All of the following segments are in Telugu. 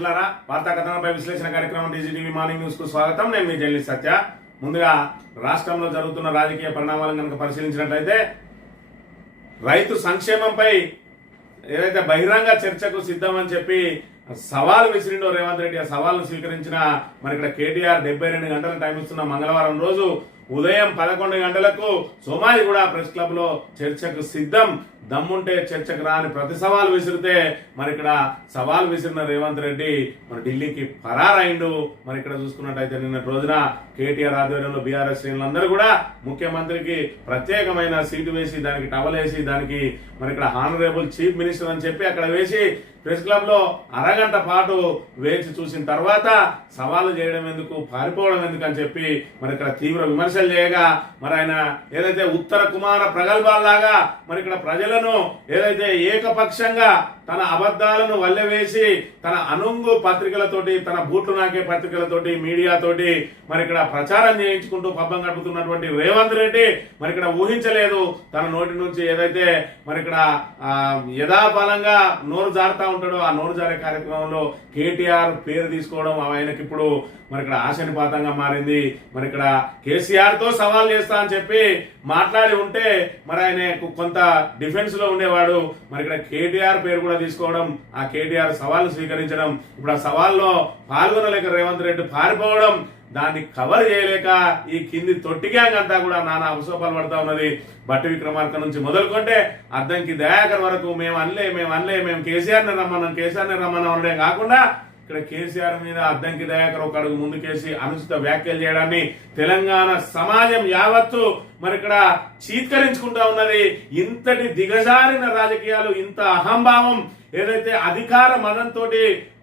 మిత్రులారా, వార్తా కథనంపై విశ్లేషణ కార్యక్రమం టీజీటీవీ మార్నింగ్ న్యూస్ కు స్వాగతం. నేను మీ జర్నలిస్ట్ సత్య. ముందుగా రాష్ట్రంలో జరుగుతున్న రాజకీయ పరిణామాలను కనుక పరిశీలించినట్లయితే రైతు సంక్షేమంపై ఏదైతే బహిరంగ చర్చకు సిద్ధమని చెప్పి సవాల్ విసిరిండో రేవంత్ రెడ్డి, ఆ సవాల్ను స్వీకరించిన మరి ఇక్కడ కేటీఆర్ 72 గంటల టైం ఇస్తున్న మంగళవారం రోజు ఉదయం 11 గంటలకు సోమాజిగూడ ప్రెస్ క్లబ్ లో చర్చకు సిద్ధం, దమ్ముంటే చర్చకు రాని ప్రతి సవాల్ విసిరితే మరి ఇక్కడ సవాల్ విసిరిన రేవంత్ రెడ్డి మరి ఢిల్లీకి పరారైండు. మరి ఇక్కడ చూసుకున్నట్టయితే నిన్నటి రోజున కేటీఆర్ ఆధ్వర్యంలో బీఆర్ఎస్ శ్రేణులందరూ కూడా ముఖ్యమంత్రికి ప్రత్యేకమైన సీటు వేసి దానికి టవల్ వేసి దానికి మరి ఇక్కడ హానరేబుల్ చీఫ్ మినిస్టర్ అని చెప్పి అక్కడ వేసి ప్రెస్ క్లబ్ లో అరగంట పాటు వేచి చూసిన తర్వాత సవాలు చేయడం ఎందుకు, పారిపోవడం ఎందుకు అని చెప్పి మరి ఇక్కడ తీవ్ర విమర్శలు చేయగా మరి ఆయన ఏదైతే ఉత్తర కుమార ప్రగల్భాల్లాగా మరి ఇక్కడ ప్రజలను ఏదైతే ఏకపక్షంగా తన అబద్ధాలను వల్లెవేసి తన అనుంగు పత్రికలతోటి, తన బూట్లు నాకే పత్రికలతోటి, మీడియాతోటి మరి ఇక్కడ ప్రచారం చేయించుకుంటూ పబ్బం గడుపుతున్నటువంటి రేవంత్ రెడ్డి మరి ఇక్కడ ఊహించలేదు తన నోటి నుంచి ఏదైతే మరి ఇక్కడ యథాబలంగా నోరు జారుతా ఉంటాడో ఆ నోరు జారే కార్యక్రమంలో కేటీఆర్ పేరు తీసుకోవడం ఆయనకి ఇప్పుడు మరి ఇక్కడ ఆశనిపాతంగా మారింది. మరి ఇక్కడ కేసీఆర్ తో సవాల్ చేస్తా అని చెప్పి మాట్లాడి ఉంటే మరి ఆయన కొంత డిఫెన్స్ లో ఉండేవాడు. మరి ఇక్కడ కేటీఆర్ పేరు కూడా తీసుకోవడం, ఆ కేటీఆర్ సవాల్ స్వీకరించడం, ఇప్పుడు ఆ సవాల్లో పాల్గొనలేక రేవంత్ రెడ్డి పారిపోవడం, దాన్ని కవర్ చేయలేక ఈ కింది తొట్టి గ్యాంగ్ అంతా కూడా నానా అవసోపాలు పడతా ఉన్నది. బట్టి విక్రమార్క నుంచి మొదలుకుంటే అద్దంకి దయాకర్ వరకు మేము కేసీఆర్ని రమ్మన్నాం అనడే కాకుండా ఇక్కడ కేసీఆర్ మీద అద్దంకి దయాకర్ ఒక అడుగు ముందుకేసి అనుచిత వ్యాఖ్యలు చేయడాన్ని తెలంగాణ సమాజం యావత్తు మరి ఇక్కడ చీత్కరించుకుంటా ఉన్నది. ఇంతటి దిగజారిన రాజకీయాలు, ఇంత అహంభావం, ఏదైతే అధికార మదంతో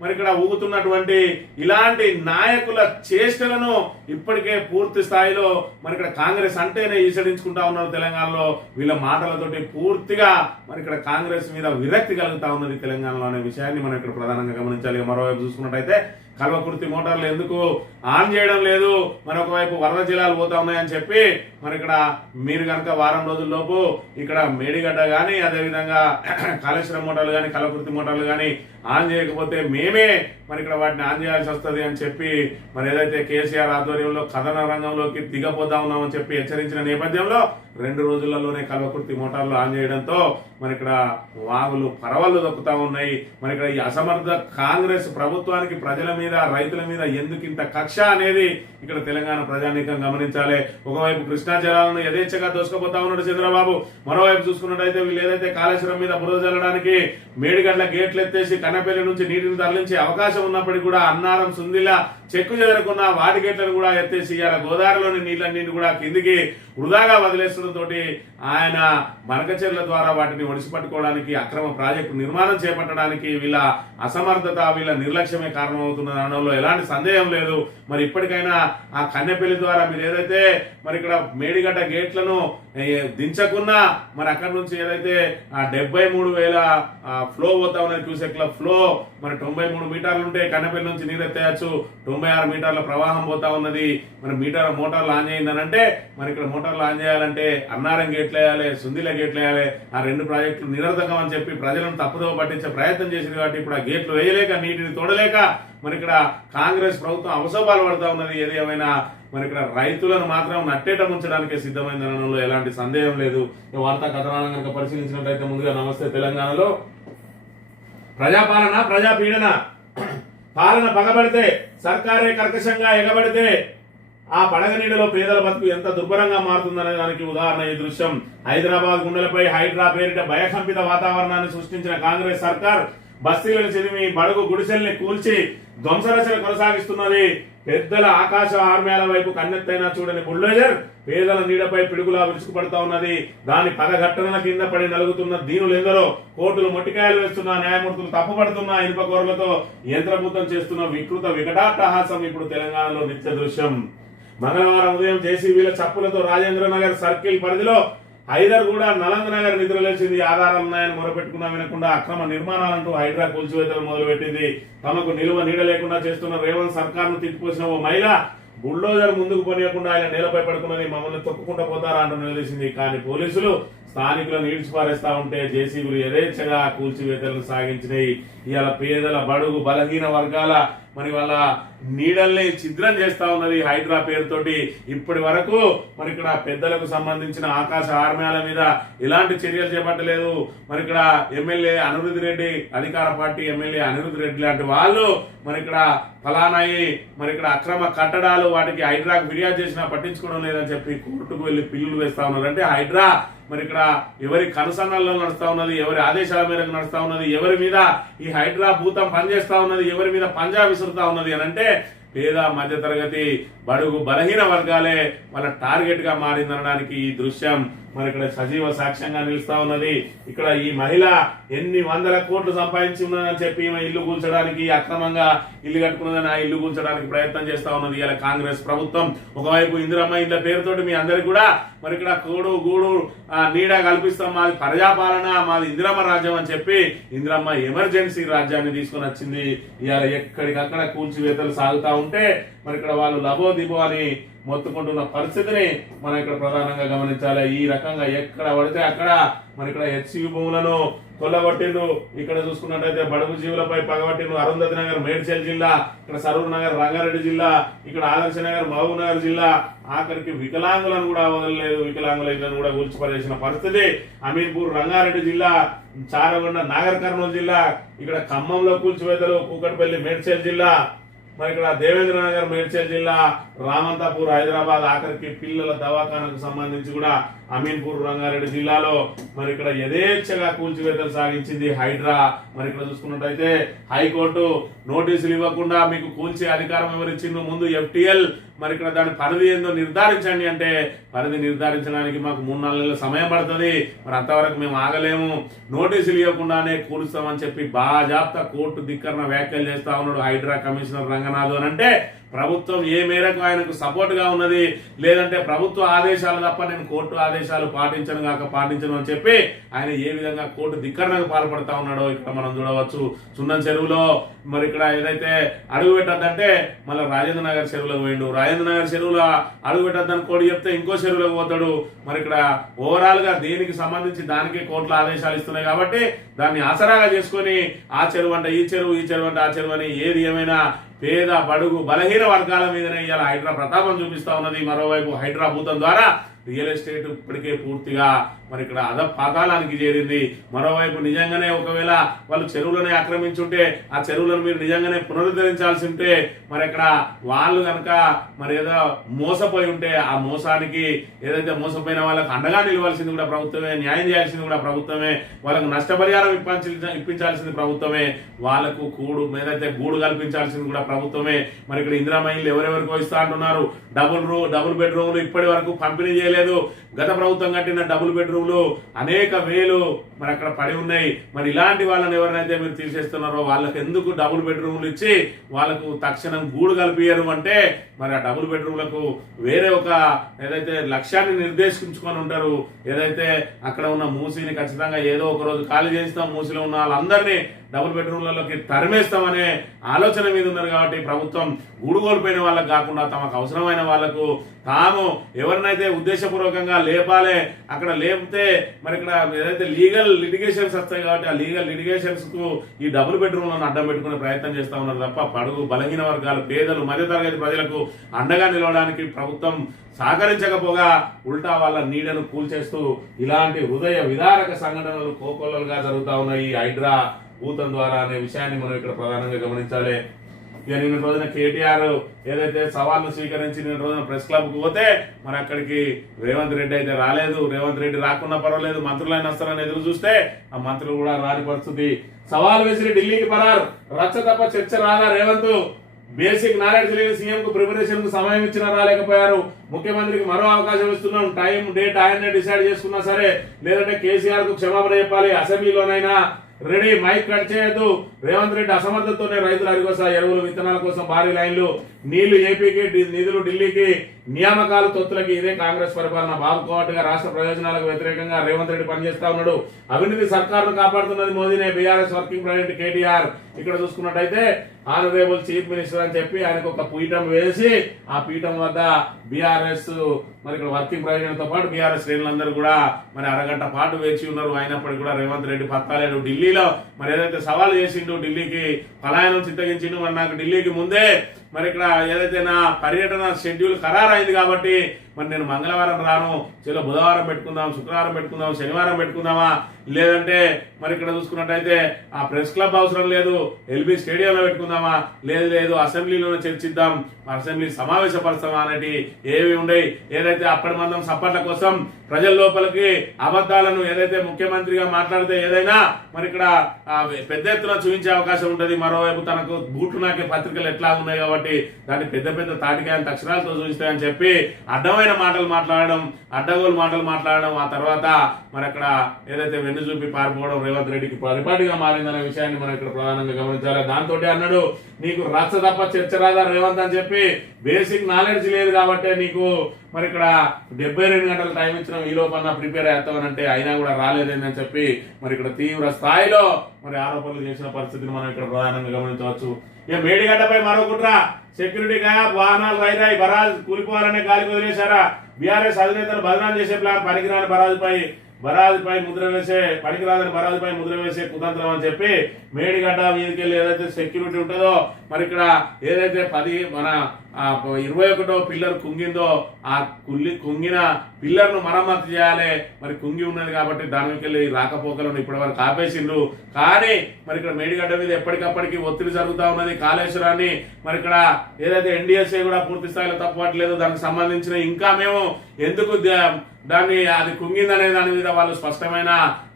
మరి ఇక్కడ ఊగుతున్నటువంటి ఇలాంటి నాయకుల చేష్టలను ఇప్పటికే పూర్తి స్థాయిలో మరి ఇక్కడ కాంగ్రెస్ అంటేనే ఈసడించుకుంటా ఉన్నారు తెలంగాణలో. వీళ్ళ మాటలతోటి పూర్తిగా మరి ఇక్కడ కాంగ్రెస్ మీద విరక్తి కలుగుతా ఉన్నది తెలంగాణలో అనే విషయాన్ని మనం ఇక్కడ ప్రధానంగా గమనించాలి. మరోవైపు చూసుకున్నట్టయితే కల్వకుర్తి మోటార్లు ఎందుకు ఆన్ చేయడం లేదు, మరొక వైపు వరద జిల్లాలు పోతా ఉన్నాయని చెప్పి మరి ఇక్కడ మీరు కనుక వారం రోజుల్లోపు ఇక్కడ మేడిగడ్డ గాని అదేవిధంగా కాళేశ్వరం మోటార్లు గాని కల్వకుర్తి మోటార్లు గాని ఆన్ చేయకపోతే మేమే మరి ఇక్కడ వాటిని ఆన్ చేయాల్సి వస్తుంది అని చెప్పి మరి ఏదైతే కేసీఆర్ ఆధ్వర్యంలో కథన రంగంలోకి దిగపోతా ఉన్నామని చెప్పి హెచ్చరించిన నేపథ్యంలో 2 రోజులలోనే కల్వకుర్తి మోటార్లు ఆన్ చేయడంతో మరి ఇక్కడ వాగులు పరవళ్ళు దొక్కుతా ఉన్నాయి. మరి ఇక్కడ ఈ అసమర్థ కాంగ్రెస్ ప్రభుత్వానికి ప్రజల మీద, రైతుల మీద ఎందుకు ఇంత కక్ష అనేది ఇక్కడ తెలంగాణ ప్రజానీకం గమనించాలి. ఒకవైపు కృష్ణా జలాలను యథేచ్ఛగా దోసుకుపోతా ఉన్నాడు చంద్రబాబు, మరోవైపు చూసుకున్నట్టయితే వీళ్ళు ఏదైతే కాళేశ్వరం మీద బురద జల్లడానికి మేడిగడ్ల గేట్లు ఎత్తేసి కన్నపల్లి నుంచి నీటిని తరలించే అవకాశం ఉన్నప్పటికీ కూడా అన్నారం, సుందిల చెక్కు చెదరకున్న వాటి గేట్లను కూడా ఎత్తేసి ఇలా గోదావరిలోని నీళ్ళన్నింటి కూడా కిందికి వృధాగా వదిలేస్తుండటంతో ఆయన మరకచెర్ల ద్వారా వాటిని ఒడిసి పట్టుకోవడానికి, అక్రమ ప్రాజెక్టు నిర్మాణం చేపట్టడానికి వీళ్ళ అసమర్థత, వీళ్ళ నిర్లక్ష్యమే కారణమవుతున్న అనడంలో ఎలాంటి సందేహం లేదు. మరి ఇప్పటికైనా ఆ కన్నెపల్లి ద్వారా మీరు ఏదైతే మరి ఇక్కడ మేడిగడ్డ గేట్లను దించకున్నా మరి అక్కడ నుంచి ఏదైతే 73,000 ఫ్లో పోతా ఉన్నది, క్యూసెక్ల ఫ్లో మరి 93 మీటర్లు ఉంటే కన్నెపల్లి నుంచి నీరెత్తేయచ్చు, 96 మీటర్ల ప్రవాహం పోతా ఉన్నది. మరి మోటార్లు ఆన్ చేయిందనంటే మరి ఇక్కడ మోటార్లు ఆన్ చేయాలంటే అన్నారం గేట్లు వేయాలి, సుందిల గేట్లు వేయాలి. ఆ 2 ప్రాజెక్టులు నిరర్ధకం అని చెప్పి ప్రజలను తప్పుదోవ పట్టించే ప్రయత్నం చేసింది. కాబట్టి ఇప్పుడు ఆ గేట్లు వేయలేక, నీటిని తోడలేక మరి ఇక్కడ కాంగ్రెస్ ప్రభుత్వం అవసోపాలు పడుతూ ఉన్నది. ఏది ఏమైనా మరి ఇక్కడ రైతులను మాత్రం నట్టేట ముంచడానికే సిద్ధమైందనడంలో ఎలాంటి సందేహం లేదు. వార్తా కథనాలను కనుక పరిశీలించినట్లయితే ముందుగా నమస్తే తెలంగాణలో ప్రజాపాలన, ప్రజాపీడన, పాలన పగబడితే, సర్కారే కర్కశంగా ఎగబడితే ఆ పడగ నీడలో పేదల బతుకు ఎంత దుర్భరంగా మారుతుందనే దానికి ఉదాహరణ ఈ దృశ్యం. హైదరాబాద్ గుండెలపై హైడ్రా పేరిట భయకంపిత వాతావరణాన్ని సృష్టించిన కాంగ్రెస్ సర్కార్ బస్తీలను చెదిమి బడుగు గుడిసెల్ని కూల్చి ధ్వంసరచన కొనసాగిస్తున్నది. పెద్దల ఆకాశ ఆర్మేల వైపు కన్నెత్తైనా చూడని బుల్డోజర్ పేదల నీడపై పిడుగులా విరుచుకుపడతా ఉన్నది. దాని పదఘట్టనల కింద పడి నలుగుతున్న దీనులెందరో, కోర్టులు మొట్టికాయలు వేస్తున్న న్యాయమూర్తులు తప్పుపడుతున్న ఇనుప కోరలతో యంత్రభూతం చేస్తున్న వికృత వికటాట్టహాసం ఇప్పుడు తెలంగాణలో నిత్య దృశ్యం. మంగళవారం ఉదయం జేసీబీల చప్పులతో రాజేంద్ర నగర్ సర్కిల్ పరిధిలో హైదర్ కూడా నలంద్ నగర్ నిద్రలేసింది. ఆధారాలున్నాయని మొరపెట్టుకున్నా వినకుండా అక్రమ నిర్మాణాలంటూ హైడ్రా కూల్చివేతలు మొదలుపెట్టింది. తమకు నిలువ నీడ లేకుండా చేస్తున్న రేవంత్ సర్కార్ ను తిప్పిపోసిన ఓ మహిళ బుల్డోజర్ ముందుకు పోనీయకుండా ఆయన నేలపై పడుకున్నది. మమ్మల్ని తొక్కుకుంటూ పోతారా అంటూ నిలదీసింది. కానీ పోలీసులు స్థానికులను ఈడ్చిపారేస్తా ఉంటే జేసీబీలు యథేచ్ఛగా కూల్చివేతలను సాగించినాయి. ఇవాళ పేదల బడుగు బలహీన వర్గాల మరి వాళ్ళ నీడల్ని ఛిద్రం చేస్తా ఉన్నది హైడ్రా పేరుతోటి. ఇప్పటి వరకు మరి ఇక్కడ పెద్దలకు సంబంధించిన ఆకాశ ఆర్మ్యాల మీద ఎలాంటి చర్యలు చేపట్టలేదు. మరి ఇక్కడ ఎమ్మెల్యే అనిరుద్ధ్ రెడ్డి, అధికార పార్టీ ఎమ్మెల్యే అనిరుద్ధ్ రెడ్డి లాంటి వాళ్ళు మరి ఇక్కడ ఫలానాయి మరి ఇక్కడ అక్రమ కట్టడాలు వాటికి హైడ్రాకు ఫిర్యాదు చేసినా పట్టించుకోవడం లేదని చెప్పి కోర్టుకు వెళ్లి పిల్లులు వేస్తా ఉన్నారు. అంటే హైడ్రా మరి ఇక్కడ ఎవరి కనుసన్నల్లో నడుస్తా ఉన్నది, ఎవరి ఆదేశాల మేరకు నడుస్తా ఉన్నది, ఎవరి మీద ఈ హైడ్రా భూతం పనిచేస్తా ఉన్నది, ఎవరి మీద పంజా విసురుతా ఉన్నది అని అంటే పేద మధ్యతరగతి బడుగు బలహీన వర్గాలే వాళ్ళ టార్గెట్ గా మారిందనడానికి ఈ దృశ్యం మరి ఇక్కడ సజీవ సాక్ష్యంగా నిలుస్తా ఉన్నది. ఇక్కడ ఈ మహిళ ఎన్ని వందల కోట్లు సంపాదించి ఉన్నదని చెప్పి ఇల్లు కూల్చడానికి, అక్రమంగా ఇల్లు కట్టుకున్నదని ఆ ఇల్లు కూల్చడానికి ప్రయత్నం చేస్తా ఉన్నది ఇలా కాంగ్రెస్ ప్రభుత్వం. ఒకవైపు ఇందిరమ్మ ఇండ్ల పేరుతోటి మీ అందరికి కూడా మరి ఇక్కడ కూడు గూడు నీడ కల్పిస్తాం, మాది ప్రజాపాలన, మాది ఇందిరమ్మ రాజ్యం అని చెప్పి ఇందిరమ్మ ఎమర్జెన్సీ రాజ్యాన్ని తీసుకుని వచ్చింది. ఇవాళ ఎక్కడికక్కడ కూల్చివేతలు సాగుతా ఉంటే మరి ఇక్కడ వాళ్ళు లబో దిబో అని మొత్తుకుంటున్న పరిస్థితిని మనం ఇక్కడ ప్రధానంగా గమనించాలి. ఈ రకంగా ఎక్కడ పడితే అక్కడ మరి ఇక్కడ హెచ్సియు భూములను కొల్లగొట్టిండ్రు. ఇక్కడ చూసుకున్నట్టయితే బడుగు జీవులపై పగబట్టిండ్రు. అరుంధతి నగర్ మేడ్చల్ జిల్లా, ఇక్కడ సరూర్ నగర్ రంగారెడ్డి జిల్లా, ఇక్కడ ఆదర్శ నగర్ మహబూబ్ నగర్ జిల్లా, ఆఖరికి వికలాంగులను కూడా వదలలేదు. వికలాంగుల ఇళ్లను కూడా కూల్చిపడేసిన పరిస్థితి. అమీర్పూర్ రంగారెడ్డి జిల్లా, చారగొండ నాగర్ కర్నూలు జిల్లా, ఇక్కడ ఖమ్మంలో కూల్చివేతలు, కూకట్పల్లి మేడ్చల్ జిల్లా, మరి ఇక్కడ దేవేంద్ర నగర్ మేడ్చల్ జిల్లా, రామంతాపూర్ హైదరాబాద్, ఆఖరికి పిల్లల దవాఖానకు సంబంధించి కూడా అమీన్పూర్ రంగారెడ్డి జిల్లాలో మరి ఇక్కడ యథేచ్ఛగా కూల్చివేతలు సాగించింది హైడ్రా. మరి ఇక్కడ చూసుకున్నట్టయితే హైకోర్టు నోటీసులు ఇవ్వకుండా మీకు కూల్చే అధికారం ఎవరిచ్చిండు, ముందు FTL మరి ఇక్కడ దాని పరిధి ఏందో నిర్ధారించండి అంటే పరిధి నిర్ధారించడానికి మాకు 3-4 నెలల సమయం పడుతుంది, మరి అంతవరకు మేము ఆగలేము, నోటీసులు ఇవ్వకుండానే కూలుస్తామని చెప్పి బాజాప్తా కోర్టు ధిక్కరణ వ్యాఖ్యలు చేస్తా ఉన్నాడు హైడ్రా కమిషనర్ రంగనాథ్. అని అంటే ప్రభుత్వం ఏ మేరకు ఆయనకు సపోర్ట్ గా ఉన్నది, లేదంటే ప్రభుత్వ ఆదేశాలు తప్ప నేను కోర్టు ఆదేశాలు పాటించను అని చెప్పి ఆయన ఏ విధంగా కోర్టు ధిక్కరణకు పాల్పడతా ఉన్నాడో ఇక్కడ మనం చూడవచ్చు. సున్నం చెరువులో మరి ఇక్కడ ఏదైతే అడుగు పెట్టద్దంటే మళ్ళీ రాజేంద్ర నగర్ చెరువులకు పోయిండు. రాజేంద్ర నగర్ చెరువులో అడుగు పెట్టద్దని కోడి చెప్తే ఇంకో చెరువులకు పోతాడు. మరి ఇక్కడ ఓవరాల్ గా దేనికి సంబంధించి దానికి కోర్టుల ఆదేశాలు ఇస్తున్నాయి కాబట్టి దాన్ని ఆసరాగా చేసుకుని ఆ చెరువు అంటే ఈ చెరువు, ఈ చెరువు అంటే ఆ చెరువు అని ఏది ఏమైనా పేద బడుగు బలహీన వర్గాల మీదనే ఇవాళ హైడ్రా ప్రతాపం చూపిస్తా ఉన్నది. మరోవైపు హైడ్రా భూతం ద్వారా రియల్ ఎస్టేట్ ఇప్పటికే పూర్తిగా మరి ఇక్కడ పాతాళానికి చేరింది. మరోవైపు నిజంగానే ఒకవేళ వాళ్ళు చెరువులనే ఆక్రమించుంటే ఆ చెరువులను మీరు నిజంగానే పునరుద్ధరించాల్సి ఉంటే మరి ఇక్కడ వాళ్ళు కనుక మరి ఏదో మోసపోయి ఉంటే ఆ మోసానికి ఏదైతే మోసపోయిన వాళ్ళకి అండగా నిలవాల్సింది కూడా ప్రభుత్వమే, న్యాయం చేయాల్సింది కూడా ప్రభుత్వమే, వాళ్ళకు నష్టపరిహారం ఇప్పించాల్సింది ప్రభుత్వమే, వాళ్ళకు ఏదైతే గూడు కల్పించాల్సింది కూడా ప్రభుత్వమే. మరి ఇక్కడ ఇందిరమ్మ ఇల్లు ఎవరెవరికో ఇస్తా అంటున్నారు. డబుల్ బెడ్రూమ్లు ఇప్పటి వరకు పంపిణీ చేయలేదు. గత ప్రభుత్వం కట్టిన డబుల్ బెడ్రూమ్లు అనేక వేలు మరి అక్కడ పడి ఉన్నాయి. మరి ఇలాంటి వాళ్ళని ఎవరినైతే మీరు తీసేస్తున్నారో వాళ్ళకి ఎందుకు డబుల్ బెడ్రూమ్లు ఇచ్చి వాళ్ళకు తక్షణం గూడు కల్పియరు అంటే మరి ఆ డబుల్ బెడ్రూమ్లకు వేరే ఒక ఏదైతే లక్ష్యాన్ని నిర్దేశించుకొని ఉంటారు, ఏదైతే అక్కడ ఉన్న మూసీని ఖచ్చితంగా ఏదో ఒక రోజు ఖాళీ చేస్తాం, మూసీలో ఉన్న వాళ్ళందరినీ డబుల్ బెడ్రూమ్లలోకి తరిమేస్తామనే ఆలోచన మీద ఉన్నారు. కాబట్టి ప్రభుత్వం గూడు కోల్పోయిన వాళ్ళకు కాకుండా తమకు అవసరమైన వాళ్లకు తాము ఎవరినైతే ఉద్దేశపూర్వకంగా లేపాలే అక్కడ లేపితే మరి ఇక్కడ ఏదైతే లీగల్ లిటిగేషన్స్ వస్తాయి కాబట్టి ఆ లీగల్ లిటిగేషన్స్ కు ఈ డబుల్ బెడ్రూమ్లను అడ్డం పెట్టుకునే ప్రయత్నం చేస్తా ఉన్నారు తప్ప బడుగు బలహీన వర్గాలు, పేదలు, మధ్యతరగతి ప్రజలకు అండగా నిలవడానికి ప్రభుత్వం సహకరించకపోగా ఉల్టా వాళ్ళ నీడను కూల్చేస్తూ ఇలాంటి హృదయ విదారక సంఘటనలు కోకొల్లలుగా జరుగుతా ఉన్నాయి ఈ హైడ్రా భూతం ద్వారా అనే విషయాన్ని మనం ఇక్కడ ప్రధానంగా గమనించాలి. ఇక నిన్న రోజున కేటీఆర్ ఏదైతే సవాల్ను స్వీకరించి నిన్న రోజున ప్రెస్ క్లబ్ కు పోతే మరి అక్కడికి రేవంత్ రెడ్డి అయితే రాలేదు. రేవంత్ రెడ్డి రాకున్నా పర్వాలేదు, మంత్రులైన వస్తారని ఎదురు చూస్తే ఆ మంత్రులు కూడా రాని పరిస్థితి. సవాల్ వేసి ఢిల్లీకి పరారు, రచ్చ తప్ప చర్చ రాదా రేవంత్. బేసిక్ నాలెడ్జ్ లేని సీఎం కు ప్రిపరేషన్ కు సమయం ఇచ్చినా రాలేకపోయారు. ముఖ్యమంత్రికి మరో అవకాశం ఇస్తున్నాం, టైం డేట్ ఆయన్నే డిసైడ్ చేసుకున్నా సరే, లేదంటే కేసీఆర్ కు క్షమాపణ చెప్పాలి, అసెంబ్లీలోనైనా రెడీ, మైక్ కట్ చేయొద్దు. రేవంత్ రెడ్డి అసమర్థతతోనే రైతుల అరిగోస ఎరువులు విత్తనాల కోసం భారీ లైన్లు, నీళ్లు ఏపీకి, నిధులు ఢిల్లీకి, నియామకాలు తొత్తులకి. ఇదే కాంగ్రెస్ పరిపాలన. బాబు కోటగా రాష్ట్ర ప్రయోజనాలకు వ్యతిరేకంగా రేవంత్ రెడ్డి పనిచేస్తా ఉన్నాడు. అవినీతి సర్కారును కాపాడుతున్నది మోదీనే. బీఆర్ఎస్ వర్కింగ్ ప్రెసిడెంట్ కేటీఆర్ ఇక్కడ చూసుకున్నట్టయితే ఆనరేబుల్ చీఫ్ మినిస్టర్ అని చెప్పి ఆయనకు ఒక పీఠం వేసి ఆ పీఠం వద్ద బీఆర్ఎస్ మరి ఇక్కడ వర్కింగ్ ప్రెసిడెంట్ తో పాటు బీఆర్ఎస్ శ్రేణులందరూ కూడా మరి అరగంట పాటు వేచి ఉన్నారు. అయినప్పటికీ కూడా రేవంత్ రెడ్డి పత్తాలేడు. ఢిల్లీలో మరి ఏదైతే సవాల్ చేసిండు, ఢిల్లీకి పలాయనం చిత్తగించిండు. మరి నాకు ఢిల్లీకి ముందే మరి ఇక్కడ ఏదైతే నా పర్యటన షెడ్యూల్ ఖరారైంది కాబట్టి మరి నేను మంగళవారం రాను, చలో బుధవారం పెట్టుకుందాం, శుక్రవారం పెట్టుకుందాం, శనివారం పెట్టుకుందామా, లేదంటే మరి ఇక్కడ చూసుకున్నట్టయితే ఆ ప్రెస్ క్లబ్ అవసరం లేదు, ఎల్బీ స్టేడియంలో పెట్టుకుందామా, లేదు అసెంబ్లీలోనే చర్చిద్దాం, అసెంబ్లీ సమావేశపరుస్తామా అనేటి ఏవి ఉండేవి. ఏదైతే అప్పటి మందం సప్పట్ల కోసం ప్రజల లోపలికి అబద్ధాలను ఏదైతే ముఖ్యమంత్రిగా మాట్లాడితే ఏదైనా మరి ఇక్కడ పెద్ద ఎత్తున చూపించే అవకాశం ఉంటుంది. మరోవైపు తనకు బూట్లు నాకే పత్రికలు ఎట్లా ఉన్నాయి కాబట్టి దాన్ని పెద్ద పెద్ద తాటికాయని అక్షరాలతో చూపిస్తాయని చెప్పి అడ్డమైన మాటలు మాట్లాడడం, అడ్డగోలు మాటలు మాట్లాడడం, ఆ తర్వాత మరి అక్కడ ఏదైతే వెన్ను చూపి పారిపోవడం రేవంత్ రెడ్డికి పరిపాటిగా మారిందనే విషయాన్ని మనం ఇక్కడ ప్రధానంగా గమనించాలి. దాంతో అన్నాడు, నీకు రచ్చ తప్ప చర్చ రాదా రేవంత్ అని చెప్పి, బేసిక్ నాలెడ్జ్ లేదు కాబట్టి నీకు మరి ఇక్కడ 72 గంటలు టైం ఇచ్చిన ఈ లోపల ప్రిపేర్ అవుతామనంటే అయినా కూడా రాలేదని చెప్పి మరి ఇక్కడ తీవ్ర స్థాయిలో మరి ఆరోపణలు చేసిన పరిస్థితిని మనం ఇక్కడ ప్రధానంగా గమనించవచ్చు. ఇక మేడిగడ్డపై మరో కుట్ర, సెక్యూరిటీ గాప్, వాహనాలు రైరాయి, బరాజ్ కూలిపోవాలనే గాలికి వదిలేశారా? బీఆర్ఎస్ అధినేతలు బదనాలు చేసే ప్లాన్, పనికిరాని బరాజుపై ముద్ర వేసే, పనికిరాదని బరాజుపై ముద్ర వేసే కుతంత్రం అని చెప్పి మేడిగడ్డ మీదకి వెళ్ళి ఏదైతే సెక్యూరిటీ ఉంటుందో మరి ఇక్కడ ఏదైతే 21వ పిల్లర్ కుంగిందో ఆ కుంగిన పిల్లర్ ను మరమ్మతు చేయాలి. మరి కుంగి ఉన్నది కాబట్టి దాని మీదకి వెళ్ళి రాకపోకలను ఇప్పటి వరకు ఆపేసిండ్రు. కానీ మరి ఇక్కడ మేడిగడ్డ మీద ఎప్పటికప్పటికి ఒత్తిడి జరుగుతూ ఉన్నది. కాళేశ్వరాన్ని మరి ఇక్కడ ఏదైతే ఎన్డీఎస్ఏ కూడా పూర్తి స్థాయిలో తప్పట్లేదు, దానికి సంబంధించిన ఇంకా మేము ఎందుకు దాన్ని అది కుంగిందనే దాని మీద వాళ్ళు స్పష్టమైన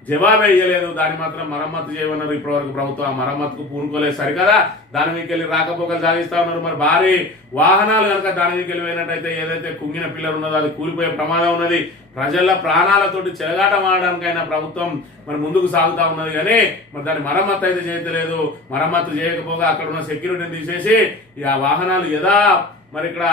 జవాబే ఇవ్వలేదు. దాన్ని మాత్రం మరమ్మతు చేయమన్నారు. ఇప్పటివరకు ప్రభుత్వం ఆ మరమ్మతుకు పూనుకోలేదు సరికదా, దాని మీదకి వెళ్ళి రాకపోకలు సాగిస్తా ఉన్నారు. మరి భారీ వాహనాలు కనుక దాని మీదకి వెళ్ళి పోయినట్టయితే ఏదైతే కుంగిన పిల్లలు ఉన్నదో అది కూలిపోయే ప్రమాదం ఉన్నది. ప్రజల ప్రాణాలతోటి చెలగాట మారడానికైనా ప్రభుత్వం మరి ముందుకు సాగుతా ఉన్నది. కానీ మరి దాని మరమ్మతు అయితే చేయలేదు. మరమ్మతు చేయకపోగా అక్కడ ఉన్న సెక్యూరిటీని తీసేసి ఆ వాహనాలు మరి ఇక్కడ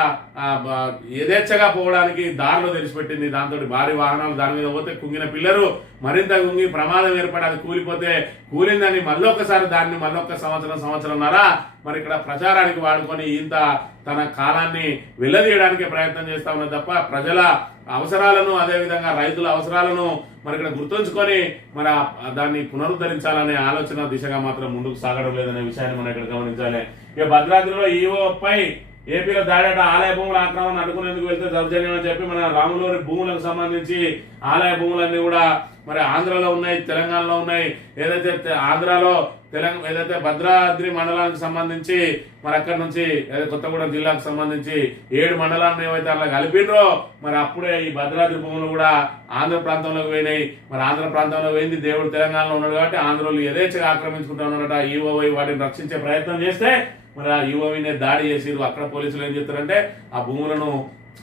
యథేచ్ఛగా పోవడానికి దారిలో తెలిసిపెట్టింది. దాంతో భారీ వాహనాలు దాని మీద పోతే కుంగిన పిల్లరు మరింత కుంగి ప్రమాదం ఏర్పడి అది కూలిపోతే కూలిందని మళ్ళొక్కసారి దాన్ని మళ్ళొక్క సంవత్సరంన్నర మరి ఇక్కడ ప్రచారానికి వాడుకొని ఇంత తన కాలాన్ని వెళ్లదీయడానికి ప్రయత్నం చేస్తా ఉన్నది తప్ప ప్రజల అవసరాలను, అదేవిధంగా రైతుల అవసరాలను మరి ఇక్కడ గుర్తుంచుకొని మరి దాన్ని పునరుద్ధరించాలనే ఆలోచన దిశగా మాత్రం ముందుకు సాగడం లేదనే విషయాన్ని మనం ఇక్కడ గమనించాలి. ఇక భద్రాద్రిలో ఈవోపై ఏపీలో దాడేట ఆలయ భూముల ఆక్రమణ అడ్డుకునేందుకు వెళ్తే దౌర్జన్యం అని చెప్పి మన రాములూరి భూములకు సంబంధించి ఆలయ భూములన్నీ కూడా మరి ఆంధ్రలో ఉన్నాయి, తెలంగాణలో ఉన్నాయి. ఏదైతే ఆంధ్రాలో ఏదైతే భద్రాద్రి మండలానికి సంబంధించి మరి అక్కడి నుంచి కొత్తగూడెం జిల్లాకు సంబంధించి 7 మండలాలను ఏవైతే అలా కలిపిండ్రో మరి అప్పుడే ఈ భద్రాద్రి భూములు కూడా ఆంధ్ర ప్రాంతంలోకి పోయినాయి. మరి ఆంధ్ర ప్రాంతంలో పోయింది, దేవుడు తెలంగాణలో ఉన్నాడు కాబట్టి ఆంధ్రలో యథేచ్ఛగా ఆక్రమించుకుంటా ఉన్నాడట. ఈవోవై వాటిని రక్షించే ప్రయత్నం చేస్తే మరి ఆ ఈవోవినే దాడి చేసిరు. అక్కడ పోలీసులు ఏం చెప్తారంటే ఆ భూములను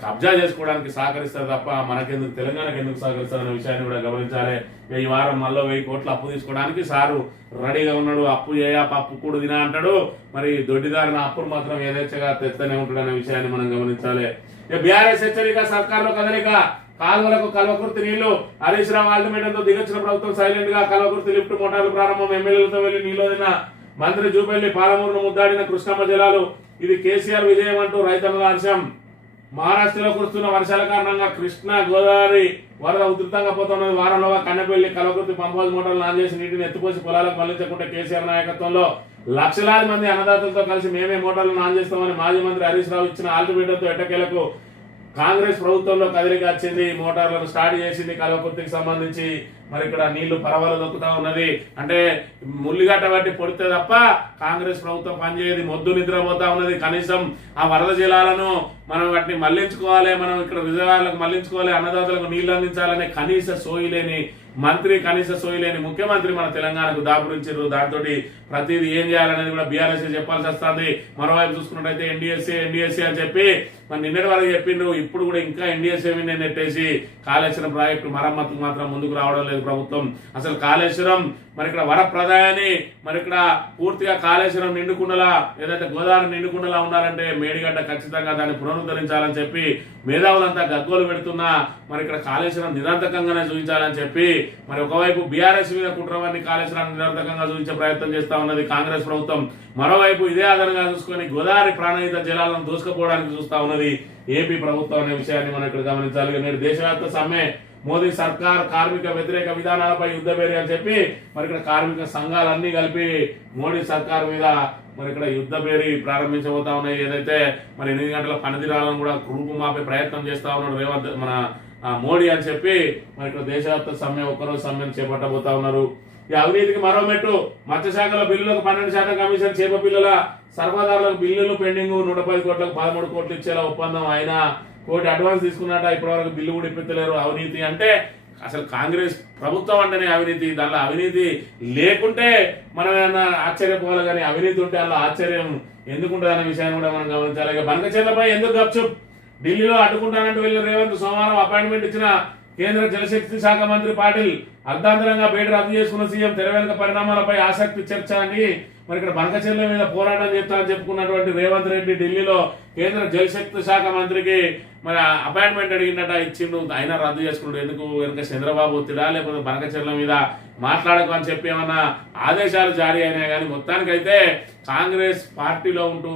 కబ్జా చేసుకోవడానికి సహకరిస్తారు తప్ప మనకెందుకు, తెలంగాణకు ఎందుకు సహకరిస్తారనే విషయాన్ని కూడా గమనించాలి. ఈ వారం మళ్ళీ 1000 కోట్ల అప్పు తీసుకోవడానికి సారు రెడీగా ఉన్నాడు. అప్పు పప్పు కూడా తినా అంటాడు. మరి దొడ్డిదారిన అప్పులు మాత్రం యథేచ్ఛగా తెస్తూనే ఉంటాడు అనే విషయాన్ని మనం గమనించాలి. బీఆర్ఎస్ హెచ్చరిక, సర్కార్లో కదలిక, కాలువలకు కల్వకుర్తి నీళ్లు, హరీష్ రావు అల్టిమేటంతో దిగొచ్చిన ప్రభుత్వం సైలెంట్ గా కల్వకుర్తి లిఫ్ట్ మోటార్లు ప్రారంభం, ఎమ్మెల్యేలతో వెళ్లి నీళ్లొదిన మంత్రి జూపల్లి, పాలమూరును ముద్దాడిన కృష్ణమ్మ జలాలు. ఇది కేసీఆర్ విజయం అంటూ రైతుల హర్షం. మహారాష్ట్రలో కురుస్తున్న వర్షాల కారణంగా కృష్ణా గోదావరి వరద ఉధృతంగా పోతున్నది. వారంలోగా కన్నెపల్లి కల్వకుర్తి పంపాజ్ మోటార్లు ఆన్ చేసి నీటిని ఎత్తిపోసి పొలాలకు మళ్లించకుంటే కేసీఆర్ నాయకత్వంలో లక్షలాది మంది అన్నదాతలతో కలిసి మేమే మోటార్లను ఆన్ చేస్తామని మాజీ మంత్రి హరీష్ రావు ఇచ్చిన ఆల్టిమేటంతో ఎట్టకేలకు కాంగ్రెస్ ప్రభుత్వంలో కదిలిక వచ్చింది. మోటార్లను స్టార్ట్ చేసింది కల్వకుర్తికి సంబంధించి. మరి ఇక్కడ నీళ్లు పరవలు దొక్కుతా ఉన్నది. అంటే ముల్లిగట్ట బట్టి పొడితే తప్ప కాంగ్రెస్ ప్రభుత్వం పనిచేయదు, మొద్దు నిద్రపోతా ఉన్నది. కనీసం ఆ వరద జలాలను మనం వాటిని మళ్లించుకోవాలి, మనం ఇక్కడ రిజర్వాయర్లకు మళ్లించుకోవాలి, అన్నదాతలకు నీళ్లు అందించాలనే కనీస సోయి లేని మంత్రి, కనీస సోయి లేని ముఖ్యమంత్రి మన తెలంగాణకు దాపురించారు. దాంతో ప్రతిదీ ఏం చేయాలనేది కూడా బీఆర్ఎస్ చెప్పాల్సి వస్తుంది. మరోవైపు చూసుకున్నట్టయితే ఎన్డీఎస్ఏ అని చెప్పి మరి నిన్నటి వరకు చెప్పిండ్రు, ఇప్పుడు కూడా ఇంకా ఎన్డీఏ సేవిని నెట్టేసి కాళేశ్వరం ప్రాజెక్టు మరమ్మతుకు మాత్రం ముందుకు రావడం లేదు ప్రభుత్వం. అసలు కాళేశ్వరం మరి ఇక్కడ వరప్రదాయాన్ని మరి ఇక్కడ పూర్తిగా కాళేశ్వరం నిండుకుండలా ఏదైతే గోదావరి నిండుకుండలా ఉండాలంటే మేడిగడ్డ ఖచ్చితంగా దాన్ని పునరుద్ధరించాలని చెప్పి మేధావులంతా గగ్గోలు పెడుతున్నా మరి ఇక్కడ కాళేశ్వరం నిరర్థకంగానే చూపించాలని చెప్పి మరి ఒకవైపు బీఆర్ఎస్ మీద కుట్రవాన్ని కాళేశ్వరాన్ని నిరర్థకంగా చూపించే ప్రయత్నం చేస్తా ఉన్నది కాంగ్రెస్ ప్రభుత్వం. మరోవైపు ఇదే ఆధారంగా చూసుకొని గోదావరి ప్రాణహిత జలాలను దూసుకుపోవడానికి చూస్తా ఉన్నది ఏపీ ప్రభుత్వం అనే విషయాన్ని మనం ఇక్కడ గమనించాలి. నేడు దేశవ్యాప్త సమ్మె, మోదీ సర్కార్ కార్మిక వ్యతిరేక విధానాలపై యుద్ధభేరి అని చెప్పి మరి ఇక్కడ కార్మిక సంఘాలన్నీ కలిపి మోడీ సర్కార్ మీద మరి ఇక్కడ యుద్ధభేరి ప్రారంభించబోతా ఉన్నాయి. ఏదైతే మరి 8 గంటల పనిదినాలను కూడా రూపుమాపే ప్రయత్నం చేస్తా ఉన్నాడు రేవంత్ మన మోడీ అని చెప్పి మరి ఇక్కడ దేశవ్యాప్త సమ్మె ఒక్కరోజు సమ్మెను చేపట్టబోతా ఉన్నారు. ఈ అవినీతికి మరో మెట్టు, మత్స్యశాఖలో బిల్లులకు 12% కమిషన్, చేప పిల్లల సరఫరాదారులకు బిల్లులు పెండింగ్, 110 కోట్లకు 13 కోట్లు ఇచ్చేలా ఒప్పందం, అయినా కోటి అడ్వాన్స్ తీసుకున్నట్ట ఇప్పటివరకు బిల్లు కూడా ఇప్పించలేరు. అవినీతి అంటే అసలు కాంగ్రెస్ ప్రభుత్వం అంటేనే అవినీతి, దాంట్లో అవినీతి లేకుంటే మనం ఏమన్నా ఆశ్చర్యపోవాలి, కానీ అవినీతి ఉంటే అందులో ఆశ్చర్యం ఎందుకుంటుంది అనే విషయాన్ని కూడా మనం గమనించాలి. ఇక బంకచెర్లపై ఎందుకు గప్చుప్, ఢిల్లీలో అడ్డుకుంటానంటూ వెళ్ళిన రేవంత్ సోమవారం అపాయింట్మెంట్ ఇచ్చిన కేంద్ర జలశక్తి శాఖ మంత్రి పాటిల్ అర్ధాంతరంగా భేటీ రద్దు చేసుకున్న సీఎం, తెర వెనుక పరిణామాలపై ఆసక్తి చర్చ అని మరి ఇక్కడ బంకచెర్ల మీద పోరాటం చేస్తానని చెప్పుకున్నటువంటి రేవంత్ రెడ్డి ఢిల్లీలో కేంద్ర జలశక్తి శాఖ మంత్రికి మరి అపాయింట్మెంట్ అడిగినట్ట, ఇచ్చిండు, అయినా రద్దు చేసుకుంటాడు. ఎందుకు వెనుక చంద్రబాబు ఒత్తిడా లేకపోతే బంకచెర్ల మీద మాట్లాడకు అని చెప్పి ఏమన్నా ఆదేశాలు జారీ అయినాయి. కానీ మొత్తానికైతే కాంగ్రెస్ పార్టీలో ఉంటూ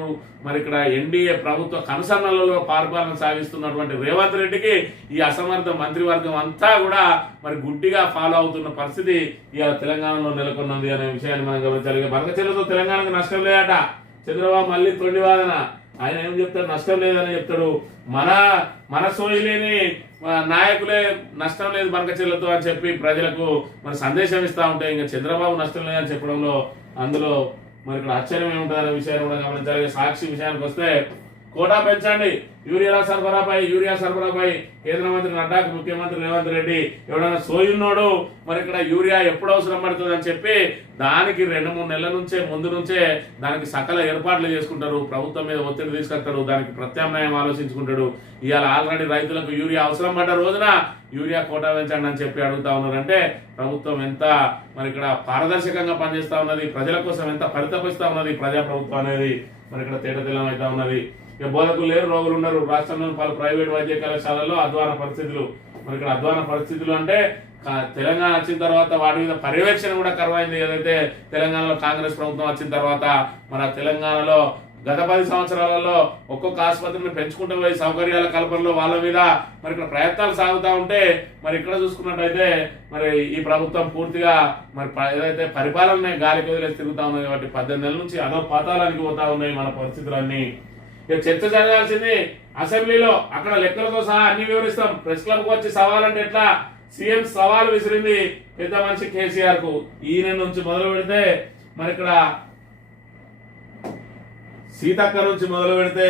మరి ఇక్కడ ఎన్డీఏ ప్రభుత్వ కనుసన్నలలో పరిపాలన సాగిస్తున్నటువంటి రేవంత్ రెడ్డికి ఈ అసమర్థ మంత్రివర్గం అంతా కూడా మరి గుడ్డిగా ఫాలో అవుతున్న పరిస్థితి ఇవాళ తెలంగాణలో నెలకొన్నది అనే విషయాన్ని మనం గమనించాలి. బంకచెర్లతో తెలంగాణకు నష్టం లేదట చంద్రబాబు, మళ్ళీ తొండి వాదన. ఆయన ఏం చెప్తాడు, నష్టం లేదని చెప్తాడు. మన సోయి లేని నాయకులే నష్టం లేదు బంకచెర్లతో అని చెప్పి ప్రజలకు మరి సందేశం ఇస్తా ఉంటే ఇంకా చంద్రబాబు నష్టం లేదని చెప్పడంలో అందులో మరి ఇక్కడ ఆశ్చర్యం ఏముంటుంది అనే విషయాన్ని కూడా గమనించాలి. సాక్షి విషయానికి వస్తే, కోటా పెంచండి, యూరియా సరఫరాపై కేంద్ర మంత్రి నడ్డాకు ముఖ్యమంత్రి రేవంత్ రెడ్డి, ఎవడైనా సోయున్నోడు మరి ఇక్కడ యూరియా ఎప్పుడు అవసరం పడుతుంది అని చెప్పి దానికి 2-3 నెలల ముందు నుంచే దానికి సకల ఏర్పాట్లు చేసుకుంటారు. ప్రభుత్వం మీద ఒత్తిడి తీసుకొస్తాడు, దానికి ప్రత్యామ్నాయం ఆలోచించుకుంటాడు. ఇవాళ ఆల్రెడీ రైతులకు యూరియా అవసరం పడ్డ రోజున యూరియా కోటా పెంచండి అని చెప్పి అడుగుతా ఉన్నారు. అంటే ప్రభుత్వం ఎంత మరి ఇక్కడ పారదర్శకంగా పనిచేస్తా ఉన్నది, ప్రజల కోసం ఎంత పరితపిస్తా ఉన్నది ప్రజాప్రభుత్వం అనేది మరి ఇక్కడ తేటతెల్లం అవుతా ఉన్నది. ఇక బోధకులు లేరు, రోగులు ఉన్నారు. రాష్ట్రంలోని పలు ప్రైవేట్ వైద్య కళాశాలల్లో అధ్వాన పరిస్థితులు. మరి ఇక్కడ అధ్వాన పరిస్థితులు అంటే తెలంగాణ వచ్చిన తర్వాత వాటి మీద పర్యవేక్షణ కూడా కరువైంది. ఏదైతే తెలంగాణలో కాంగ్రెస్ ప్రభుత్వం వచ్చిన తర్వాత మన తెలంగాణలో గత 10 సంవత్సరాలలో ఒక్కొక్క ఆసుపత్రిని పెంచుకుంటూ పోయి సౌకర్యాల కల్పనలో వాళ్ళ మీద మరి ఇక్కడ ప్రయత్నాలు సాగుతూ ఉంటే మరి ఇక్కడ చూసుకున్నట్టయితే మరి ఈ ప్రభుత్వం పూర్తిగా మరి ఏదైతే పరిపాలన గాలికి వదిలేసి తిరుగుతా ఉన్నాయి కాబట్టి 18 నెలల నుంచి అదో పాతాళానికి పోతా ఉన్నాయి మన పరిస్థితులన్నీ. చర్చ జరగాల్సింది అసెంబ్లీలో, అక్కడ లెక్కలతో సహా అన్ని వివరిస్తాం. ప్రెస్ క్లబ్ కు వచ్చి సవాలంటే ఎట్లా, సీఎం సవాల్ విసిరింది పెద్ద మనిషి కేసీఆర్ కు. ఈయన నుంచి మొదలు పెడితే మరి ఇక్కడ సీతక్క నుంచి మొదలు పెడితే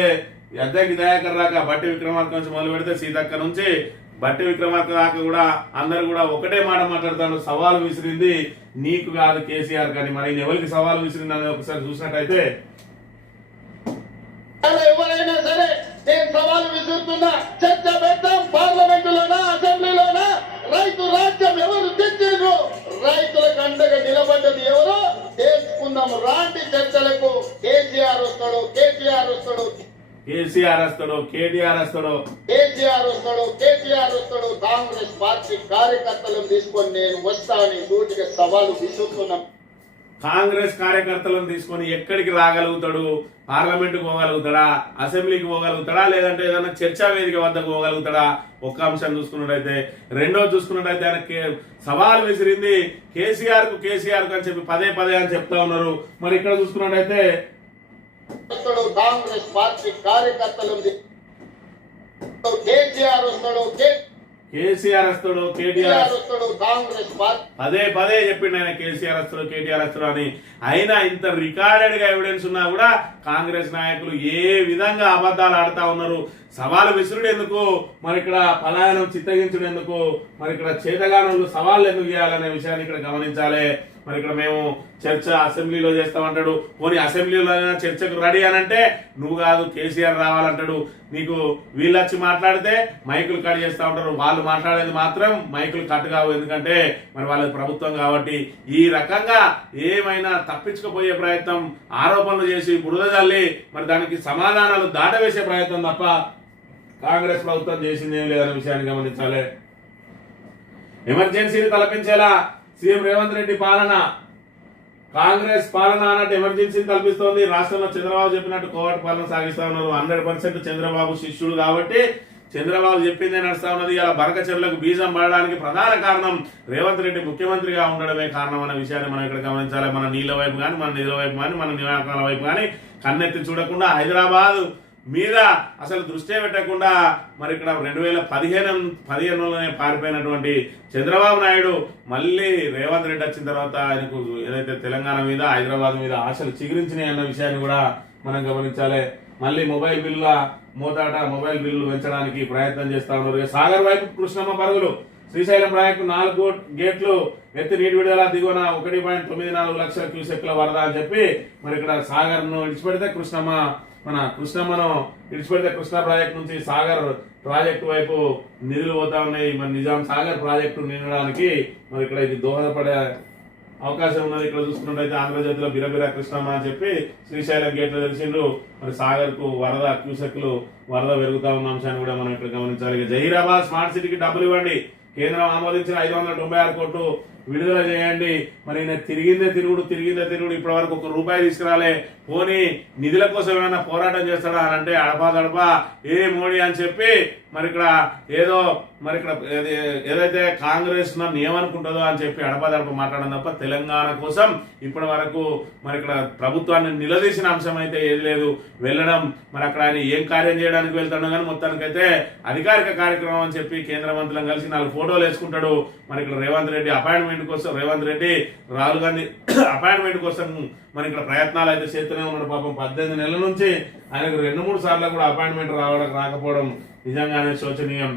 అద్దెకి దయాకర్ రాక, బట్టి విక్రమార్క నుంచి మొదలు పెడితే సీతక్క నుంచి బట్టి విక్రమార్క దాకా కూడా అందరు కూడా ఒకటే మాట మాట్లాడతాడు, సవాల్ విసిరింది నీకు కాదు కేసీఆర్ కానీ. మరి ఎవరికి సవాల్ విసిరింది అనేది ఒకసారి చూసినట్టయితే, ఎవరైనా సరే నేను సవాలు విసురుతున్నా, చర్చ పెడతాం పార్లమెంటులోనా అసెంబ్లీలోనా. రైతు రాజ్యం ఎవరు తెచ్చారు, రైతులకు అండగా నిలబడ్డది ఎవరో తెలుసుకుందాం. రాంటి చర్చలకు కేసీఆర్ వస్తాడు, కేటీఆర్ వస్తాడు, కాంగ్రెస్ పార్టీ కార్యకర్తలను తీసుకొని నేను వస్తానని సూటిగా సవాలు విసురుతున్నాం. కాంగ్రెస్ కార్యకర్తలను తీసుకొని ఎక్కడికి రాగలుగుతాడు, పార్లమెంటుకు పోగలుగుతాడా, అసెంబ్లీకి పోగలుగుతాడా, లేదంటే ఏదైనా చర్చా వేదిక వద్దకు పోగలుగుతాడా? ఒక్క అంశం చూసుకున్నట్టయితే. రెండోది చూసుకున్నట్టయితే ఆయన సవాల్ విసిరింది కేసీఆర్ కు అని చెప్పి పదే అని చెప్తా ఉన్నారు. మరి ఇక్కడ చూసుకున్నట్టయితే కాంగ్రెస్ పార్టీ కార్యకర్తలను కేసీఆర్ వస్తాడు, కేటీఆర్ వస్తాడు, కాంగ్రెస్ పార్టీ పదే చెప్పిండు ఆయన కేసీఆర్ వస్తాడు, కేటీఆర్ వస్తాడు అని. అయినా ఇంత రికార్డెడ్ గా ఎవిడెన్స్ ఉన్నా కూడా కాంగ్రెస్ నాయకులు ఏ విధంగా అబద్ధాలు ఆడుతా ఉన్నారు. సవాలు విసురుడు ఎందుకు, మరి ఇక్కడ పలాయనం చిత్తగించుడు ఎందుకు, మరి ఇక్కడ చేతగానులు సవాళ్ళు ఎందుకు చేయాలనే విషయాన్ని ఇక్కడ గమనించాలి. మరి ఇక్కడ మేము చర్చ అసెంబ్లీలో చేస్తామంటాడు. పోనీ అసెంబ్లీలో చర్చకు రెడీ అని అంటే నువ్వు కాదు కేసీఆర్ రావాలంటాడు. నీకు వీళ్ళు వచ్చి మాట్లాడితే మైకులు కట్ చేస్తూ ఉంటారు, వాళ్ళు మాట్లాడేది మాత్రం మైకులు కట్ కావు. ఎందుకంటే మరి వాళ్ళది ప్రభుత్వం కాబట్టి ఈ రకంగా ఏమైనా తప్పించుకుపోయే ప్రయత్నం, ఆరోపణలు చేసి బురద జల్లి మరి దానికి సమాధానాలు దాటవేసే ప్రయత్నం తప్ప కాంగ్రెస్ ప్రభుత్వం చేసింది ఏం లేదనే విషయాన్ని గమనించాలి. ఎమర్జెన్సీని తలపించేలా సీఎం రేవంత్ రెడ్డి పాలన, కాంగ్రెస్ పాలన అన్నట్టు ఎమర్జెన్సీని కల్పిస్తోంది. రాష్ట్రంలో చంద్రబాబు చెప్పినట్టు కోవటి పాలన సాగిస్తా ఉన్నారు. 100% చంద్రబాబు శిష్యుడు కాబట్టి చంద్రబాబు చెప్పిందే నడుస్తా ఉన్నది. ఇలా బరక చెరువులకు బీజం పడడానికి ప్రధాన కారణం రేవంత్ రెడ్డి ముఖ్యమంత్రిగా ఉండడమే కారణం అనే విషయాన్ని మనం ఇక్కడ గమనించాలి. మన నీళ్ళ వైపు కానీ, మన నిధుల వైపు కానీ, మన నియామకాల వైపు కానీ కన్నెత్తి చూడకుండా హైదరాబాద్ మీద అసలు దృష్టి పెట్టకుండా మరి ఇక్కడ 2015లోనే పారిపోయినటువంటి చంద్రబాబు నాయుడు మళ్ళీ రేవంత్ రెడ్డి వచ్చిన తర్వాత ఆయనకు ఏదైతే తెలంగాణ మీద, హైదరాబాద్ మీద ఆశలు చిగురించినాయి అన్న విషయాన్ని కూడా మనం గమనించాలి. మళ్ళీ మొబైల్ బిల్లుల మోతాట, మొబైల్ బిల్లులు పెంచడానికి ప్రయత్నం చేస్తా ఉన్నారు. సాగర్ వైపు కృష్ణమ్మ పరుగులు, శ్రీశైలం ప్రాజెక్టు 4 గేట్లు ఎత్తి నీటి విడుదల, దిగువన 1.94 లక్షల క్యూసెక్ల వరద అని చెప్పి మరి ఇక్కడ సాగర్ ను విడిచిపెడితే కృష్ణమ్మను విడిచిపెడితే కృష్ణా ప్రాజెక్టు నుంచి సాగర్ ప్రాజెక్టు వైపు నిధులు పోతా ఉన్నాయి. మరి నిజాం సాగర్ ప్రాజెక్టు నిండడానికి మరి ఇక్కడ ఇది దోహదపడే అవకాశం ఉన్నది. ఇక్కడ చూసుకున్నట్టయితే ఆంధ్రజ్యోతిలో బిరబిర కృష్ణమ్మ అని చెప్పి శ్రీశైలం గేట్లు తెలిసిండ్రు. మరి సాగర్ కు వరద క్యూసెక్లు వరద పెరుగుతా ఉన్న అంశాన్ని కూడా మనం ఇక్కడ గమనించాలి. జహీరాబాద్ స్మార్ట్ సిటీకి డబ్బులు ఇవ్వండి, కేంద్రం ఆమోదించిన 596 కోట్లు విడుదల చేయండి. మరి తిరిగిందే తిరుగుడు ఇప్పటి వరకు ₹1 తీసుకురాలే. పోనీ నిధుల కోసం ఏమైనా పోరాటం చేస్తాడా అని అంటే అడపా ఏ మోడీ అని చెప్పి మరి ఇక్కడ ఏదైతే కాంగ్రెస్ నన్ను ఏమనుకుంటుందో అని చెప్పి అడపదడప మాట్లాడడం తప్ప తెలంగాణ కోసం ఇప్పటి వరకు మరి ఇక్కడ ప్రభుత్వాన్ని నిలదీసిన అంశం అయితే ఏది లేదు. వెళ్ళడం మరి అక్కడ ఆయన ఏం కార్యం చేయడానికి వెళ్తాడో కానీ మొత్తానికైతే అధికారిక కార్యక్రమం అని చెప్పి కేంద్ర మంత్రులను కలిసి 4 ఫోటోలు వేసుకుంటాడు. మరి ఇక్కడ రేవంత్ రెడ్డి రాహుల్ గాంధీ అపాయింట్మెంట్ కోసం మరి ఇక్కడ ప్రయత్నాలు అయితే చేస్తూనే ఉన్నాడు. పాపం 18 నెలల నుంచి ఆయనకు 2-3 సార్లు కూడా అపాయింట్మెంట్ రాకపోవడం నిజంగానే శోచనీయం.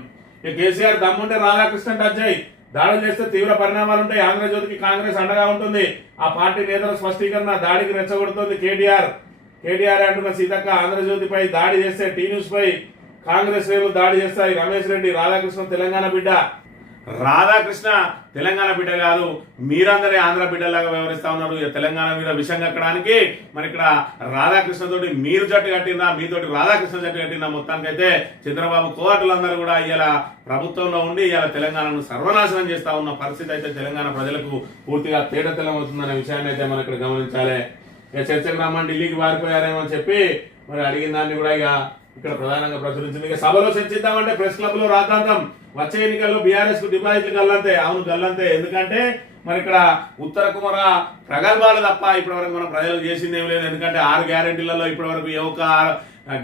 కేసీఆర్ దమ్ముంటే రాధాకృష్ణ టచ్ అయ్యి దాడులు చేస్తే తీవ్ర పరిణామాలు ఉంటాయి. ఆంధ్రజ్యోతికి కాంగ్రెస్ అండగా ఉంటుంది. ఆ పార్టీ నేతల స్పష్టీకరణ దాడికి రెచ్చగొడుతోంది కేటీఆర్ అంటున్న సీతక్క. ఆంధ్రజ్యోతిపై దాడి చేస్తే టీ న్యూస్ పై కాంగ్రెస్ శ్రేణులు దాడి చేస్తాయి. రమేష్ రెడ్డి రాధాకృష్ణ తెలంగాణ బిడ్డ. రాధాకృష్ణ తెలంగాణ బిడ్డ కాదు, మీరందరే ఆంధ్ర బిడ్డలాగా వ్యవహరిస్తా ఉన్నారు. తెలంగాణ మీద విషం కక్కడానికి మరి ఇక్కడ రాధాకృష్ణ తోటి మీరు జట్టు కట్టినా, మీతోటి రాధాకృష్ణ జట్టు కట్టినా, మొత్తానికైతే చంద్రబాబు కోవటులందరూ కూడా ఇవాళ ప్రభుత్వంలో ఉండి ఇవాళ తెలంగాణను సర్వనాశనం చేస్తా ఉన్న పరిస్థితి అయితే తెలంగాణ ప్రజలకు పూర్తిగా తేటతెల్లం అవుతుందనే విషయాన్ని అయితే మనం ఇక్కడ గమనించాలి. చర్చకు రమ్మని ఢిల్లీకి పారిపోయారేమో అని చెప్పి మరి అడిగిన దాన్ని కూడా ఇక్కడ ప్రధానంగా ప్రచురించింది. ఇక సభలో చర్చిద్దామంటే ప్రెస్ క్లబ్ లో రాద్దాంతం. వచ్చే ఎన్నికల్లో బీఆర్ఎస్ కు డిపాజిట్లు గల్లంతే. అవును గల్లంతే. ఎందుకంటే మరి ఇక్కడ ఉత్తర కుమార ప్రగల్భాలు తప్ప ఇప్పటి వరకు మనం ప్రజలకు చేసింది ఏం లేదు. ఎందుకంటే 6 గ్యారెంటీలలో ఇప్పటి వరకు ఏ ఒక్క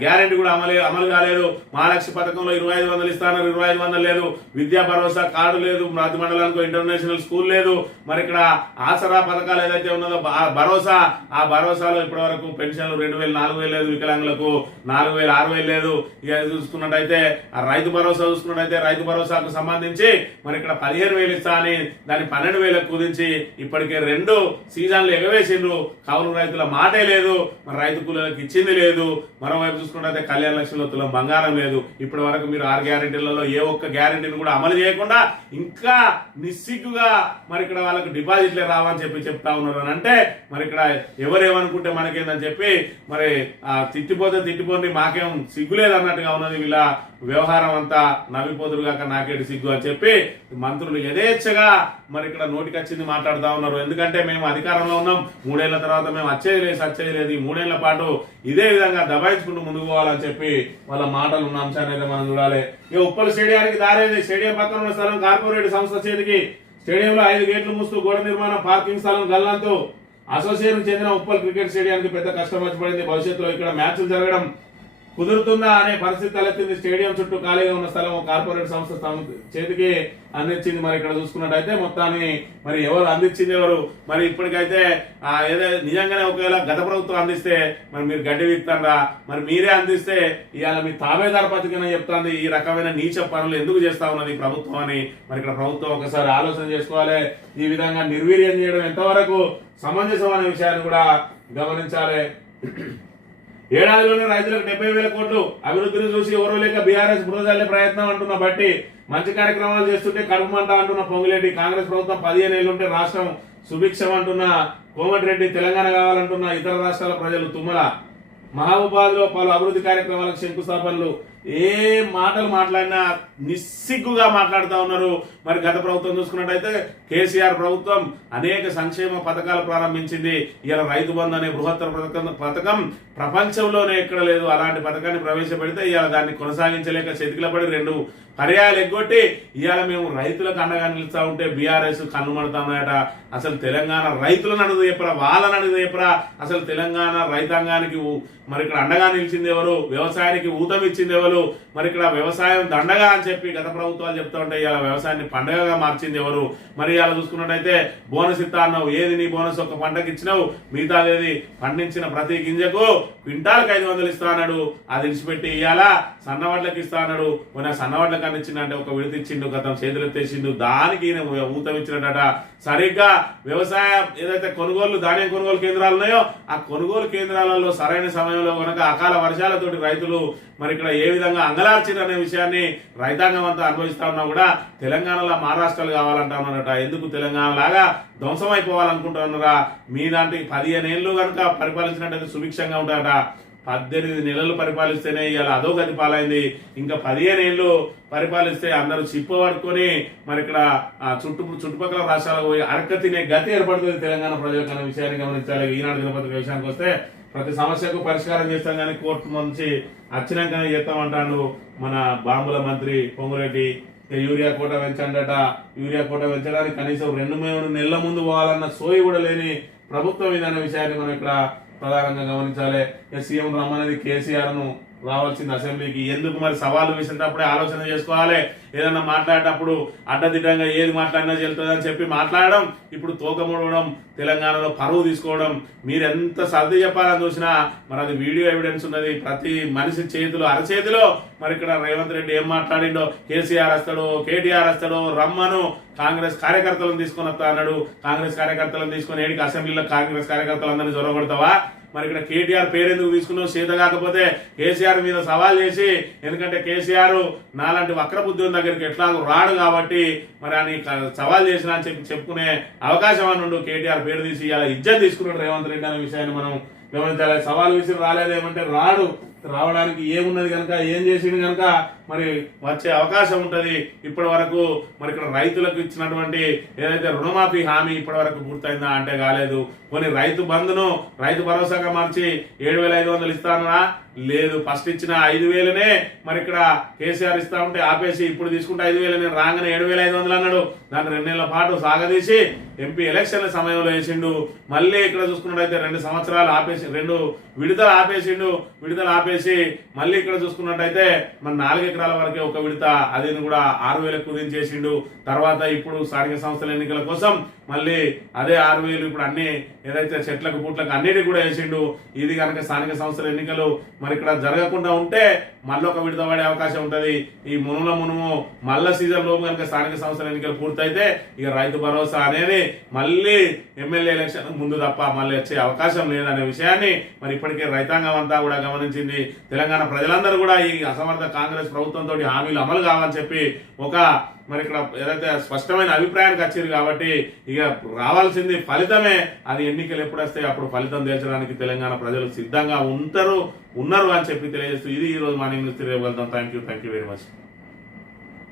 గ్యారెంటీ కూడా అమలు కాలేదు. మహాలక్ష్మి పథకంలో 2500 ఇస్తాను, 2500 లేదు. విద్యా భరోసా కార్డు లేదు. ప్రతి మండలానికి ఇంటర్నేషనల్ స్కూల్ లేదు. మరి ఇక్కడ ఆసరా పథకాలు ఏదైతే ఉన్నదో భరోసా, ఆ భరోసాలో ఇప్పటి వరకు పెన్షన్లు 2000, 4000 లేదు. వికలాంగులకు 4000, 6000 లేదు. ఇక చూసుకున్నట్టయితే ఆ రైతు భరోసా చూసుకున్నట్టయితే రైతు భరోసాకు సంబంధించి మరి ఇక్కడ 15000 ఇస్తా అని దాన్ని 12000 కుదించి ఇప్పటికే 2 సీజన్లు ఎగవేసిండ్రు. కౌలు రైతుల మాటే లేదు. మరి రైతు కూలీలకు ఇచ్చింది లేదు. మరోవైపు చూసుకుంటే కళ్యాణ లక్ష్మిలో తులం బంగారం లేదు. ఇప్పటి వరకు మీరు 6 గ్యారెంటీలలో ఏ ఒక్క గ్యారెంటీని కూడా అమలు చేయకుండా ఇంకా నిస్సిగ్గుగా మరి ఇక్కడ వాళ్ళకు డిపాజిట్లే రావని చెప్పి చెప్తా ఉన్నారు. అని అంటే మరి ఇక్కడ ఎవరేమనుకుంటే మనకేందని చెప్పి మరి తిట్టిపోతే మాకేం సిగ్గులేదు అన్నట్టుగా ఉన్నది. వీళ్ళ వ్యవహారం అంతా నవ్విపోతురు కాక నాకేటి సిగ్గు అని చెప్పి మంత్రులు యథేచ్ఛగా మరి ఇక్కడ నోటికొచ్చింది మాట్లాడుతూ ఉన్నారు. ఎందుకంటే మేము అధికారంలో ఉన్నాం, 3 ఏళ్ల తర్వాత మేము వచ్చేది లేదు. ఈ 3 ఏళ్ల పాటు ఇదే విధంగా దబాయించుకుంటూ ముందుకు పోవాలని చెప్పి వాళ్ళ మాటలు ఉన్న అంశాన్ని అయితే మనం చూడాలి. ఇక ఉప్పల్ స్టేడియానికి దారేది. స్టేడియం పక్కన ఉన్న స్థలం కార్పొరేట్ సంస్థ చేతికి. స్టేడియంలో 5 గేట్లు మూస్తూ గోడ నిర్మాణం, పార్కింగ్ స్థలం గల్లంతు. అసోసియేషన్ చెందిన ఉప్పల్ క్రికెట్ స్టేడియానికి పెద్ద కష్టం వచ్చి పడింది. భవిష్యత్తులో ఇక్కడ మ్యాచ్లు జరగడం కుదురుతుందా అనే పరిస్థితి తలెత్తింది. స్టేడియం చుట్టూ ఖాళీగా ఉన్న స్థలం కార్పొరేట్ సంస్థ చేతికి అందించింది. మరి ఇక్కడ చూసుకున్నట్టయితే మొత్తాన్ని మరి ఎవరు అందించింది ఎవరు? మరి ఇప్పటికైతే ఏదైతే నిజంగానే ఒకవేళ గత ప్రభుత్వం అందిస్తే మరి మీరు గడ్డి వీక్తారా? మరి మీరే అందిస్తే ఇవాళ మీ తాబేదారు పథకం చెప్తాంది ఈ రకమైన నీచ పనులు ఎందుకు చేస్తా ఉన్నది ప్రభుత్వం అని మరి ఇక్కడ ప్రభుత్వం ఒకసారి ఆలోచన చేసుకోవాలి. ఈ విధంగా నిర్వీర్యం చేయడం ఎంతవరకు సమంజసం అనే విషయాన్ని కూడా గమనించాలి. ఏడాదిలోనే రైతులకు 70,000 కోట్లు అభివృద్ధిని చూసి ఎవరో లేక బీఆర్ఎస్ బురదల్లే ప్రయత్నం అంటున్న బట్టి మంచి కార్యక్రమాలు చేస్తుంటే కడుపుమంట అంటున్న పొంగులేటి, కాంగ్రెస్ ప్రభుత్వం 15 ఏళ్లు ఉంటే రాష్ట్రం సుభిక్షం అంటున్న కోమటిరెడ్డి, తెలంగాణ కావాలంటున్న ఇతర రాష్ట్రాల ప్రజలు తుమ్మల, మహబూబాద్ లో పలు అభివృద్ధి కార్యక్రమాలకు శంకుస్థాపనలు, ఏ మాటలు మాట్లాడినా నిస్సిగ్గుగా మాట్లాడుతూ ఉన్నారు. మరి గత ప్రభుత్వం చూసుకున్నట్టయితే కేసీఆర్ ప్రభుత్వం అనేక సంక్షేమ పథకాలు ప్రారంభించింది. ఇలా రైతు బంధు అనే బృహత్తర పథకం ప్రపంచంలోనే ఎక్కడ లేదు. అలాంటి పథకాన్ని ప్రవేశపెడితే ఇవాళ దాన్ని కొనసాగించలేక చేతికిలపడి 2 పర్యాయాలు ఎగ్గొట్టి ఇవాళ మేము రైతులకు అండగా నిలుస్తా ఉంటే బీఆర్ఎస్ కన్నుమడతామట. అసలు తెలంగాణ రైతులను అడుగు చెప్పరా, వాళ్ళని అడుగు చెప్పరా? అసలు తెలంగాణ రైతాంగానికి మరి ఇక్కడ అండగా నిలిచింది ఎవరు? వ్యవసాయానికి ఊతమిచ్చింది ఎవరు? మరి ఇక్కడ వ్యవసాయం దండగా అని చెప్పి గత ప్రభుత్వాలు చెప్తా ఉంటే ఇవాళ వ్యవసాయాన్ని పండగగా మార్చింది ఎవరు? మరి ఇవాళ చూసుకున్నట్టయితే బోనస్ ఇస్తా అన్నావు, ఏది నీ బోనస్? ఒక పంటకి ఇచ్చినావు, మిగతాదేది పండించిన ప్రతి గింజకు క్వింటాల్కి 500 ఇస్తా అన్నాడు. అది ఇచ్చిపెట్టి ఇవాళ సన్నవడ్లకు ఇస్తా అన్నాడు. మొన్న సన్నవడ్లకు అని ఇచ్చిందంటే ఒక విడత ఇచ్చిండు, గతం చేతులు ఎత్తేసిండు, దానికి ఊతం ఇచ్చినట్ట. సరిగ్గా వ్యవసాయ ఏదైతే ధాన్యం కొనుగోలు కేంద్రాలు ఉన్నాయో ఆ కొనుగోలు కేంద్రాలలో సరైన సమయంలో కనుక అకాల వర్షాలతోటి రైతులు మరి ఇక్కడ ఏ విధంగా అంగలార్చిరు అనే విషయాన్ని రైతాంగం అంతా అనుభవిస్తా ఉన్నా కూడా తెలంగాణలో మహారాష్ట్రలు కావాలంటా ఉన్నారట. ఎందుకు తెలంగాణ లాగా ధ్వంసం అయిపోవాలనుకుంటున్నారా? మీ దాంట్లో 15 ఏళ్ళు కనుక పరిపాలించినట్టయితే సుభిక్షంగా ఉంటారట. 18 నెలలు పరిపాలిస్తేనే ఇవాళ అదో గతి పాలైంది. ఇంకా 15 ఏళ్ళు పరిపాలిస్తే అందరూ చిప్ప పట్టుకొని మరి ఇక్కడ చుట్టుపక్కల రాష్ట్రాలకు పోయి అరక తినే గతి ఏర్పడుతుంది తెలంగాణ ప్రజలకు అనే విషయాన్ని గమనించాలి. ఈనాడు దినపత్రిక విషయానికి వస్తే ప్రతి సమస్యకు పరిష్కారం చేస్తాం కానీ కోర్టు నుంచి వచ్చినాకనే చేస్తామంటాడు మన బాంబుల మంత్రి పొంగురెడ్డి. యూరియా కోట పెంచండట. యూరియా కోట పెంచడానికి కనీసం 2-3 నెలల ముందు పోవాలన్న సోయి కూడా లేని ప్రభుత్వం ఇదనే విషయాన్ని మనం ఇక్కడ ప్రధానంగా గమనించాలి. సీఎం రమ్మనేది కేసీఆర్ ను రావాల్సింది అసెంబ్లీకి. ఎందుకు మరి సవాలు వేసేటప్పుడే ఆలోచన చేసుకోవాలి. ఏదన్నా మాట్లాడేటప్పుడు అడ్డదిడ్డంగా ఏది మాట్లాడినా చెల్తుందని చెప్పి మాట్లాడడం, ఇప్పుడు తోకముడవడం, తెలంగాణలో పరువు తీసుకోవడం, మీరు ఎంత సర్ది చెప్పాలని చూసినా మరి అది వీడియో ఎవిడెన్స్ ఉన్నది. ప్రతి మనిషి చేతిలో అరచేతిలో మరి ఇక్కడ రేవంత్ రెడ్డి ఏం మాట్లాడిండో, కేసీఆర్ వస్తాడో కేటీఆర్ వస్తాడో రమ్మను, కాంగ్రెస్ కార్యకర్తలను తీసుకొని వస్తా అన్నాడు. కాంగ్రెస్ కార్యకర్తలను తీసుకొని ఏడికి అసెంబ్లీలో కాంగ్రెస్ కార్యకర్తలందరినీ జొరగొడతావా? మరి ఇక్కడ కేటీఆర్ పేరెందుకు తీసుకున్నావు? చేత కాకపోతే కేసీఆర్ మీద సవాల్ చేసి, ఎందుకంటే కేసీఆర్ నాలాంటి వక్రబుద్ధి దగ్గరికి ఎట్లాగో రాడు కాబట్టి మరి అని సవాల్ చేసినా అని చెప్పుకునే అవకాశం అని ఉండు. కేటీఆర్ పేరు తీసి ఇలా ఇజ్జత్ తీసుకున్నాడు రేవంత్ రెడ్డి అనే విషయాన్ని మనం గమనించాలి. సవాల్ విసిరి రాలేదేమంటే రాడు, రావడానికి ఏమున్నది కనుక, ఏం చేసింది కనుక మరి వచ్చే అవకాశం ఉంటది. ఇప్పటి వరకు మరి ఇక్కడ రైతులకు ఇచ్చినటువంటి ఏదైతే రుణమాఫీ హామీ ఇప్పటి వరకు పూర్తయిందా అంటే కాలేదు. కొన్ని రైతు బంధును రైతు భరోసాగా మార్చి 7,500 ఇస్తానా? లేదు. ఫస్ట్ ఇచ్చిన 5,000నే మరి ఇక్కడ కేసీఆర్ ఇస్తా ఉంటే ఆపేసి ఇప్పుడు తీసుకుంటే 5,000 నేను రాగానే 7,500 అన్నాడు. దాన్ని 2 నెలల పాటు సాగదీసి ఎంపీ ఎలక్షన్ల సమయంలో వేసిండు. మళ్ళీ ఇక్కడ చూసుకున్నట్టయితే 2 సంవత్సరాలు ఆపేసి 2 విడతలు ఆపేసిండు. విడతలు ఆపేసి మళ్ళీ ఇక్కడ చూసుకున్నట్టయితే మన 4 ఎకరాల వరకే ఒక విడత, అది కూడా 6,000 కుదించేసిండు. తర్వాత ఇప్పుడు స్థానిక సంస్థల ఎన్నికల కోసం మళ్ళీ అదే 6,000 ఇప్పుడు అన్ని ఏదైతే చెట్లకు పుట్లకు అన్నిటికి కూడా వేసిండు. ఇది కనుక స్థానిక సంస్థల ఎన్నికలు మరి ఇక్కడ జరగకుండా ఉంటే మళ్ళీ ఒక విడత పడే అవకాశం ఉంటది. ఈ మునుము మళ్ళా సీజన్ లోపు కనుక స్థానిక సంస్థల ఎన్నికలు పూర్తయితే ఇక రైతు భరోసా అనేది మళ్ళీ ఎమ్మెల్యే ఎలక్షన్ ముందు తప్ప మళ్ళీ వచ్చే అవకాశం లేదనే విషయాన్ని మరి ఇప్పటికే రైతాంగం అంతా కూడా గమనించింది. తెలంగాణ ప్రజలందరూ కూడా ఈ అసమర్థ కాంగ్రెస్ ప్రభుత్వంతో హామీలు అమలు కావాలని చెప్పి ఒక మరి ఇక్కడ ఏదైతే స్పష్టమైన అభిప్రాయానికి వచ్చారు కాబట్టి ఇక రావాల్సింది ఫలితమే. అది ఎన్నికలు ఎప్పుడు వస్తాయి అప్పుడు ఫలితం తేల్చడానికి తెలంగాణ ప్రజలు సిద్ధంగా ఉన్నారు అని చెప్పి తెలియజేస్తూ ఇది ఈ రోజు మార్నింగ్ న్యూస్ తెలియగలుగుతాం. Thank you very much.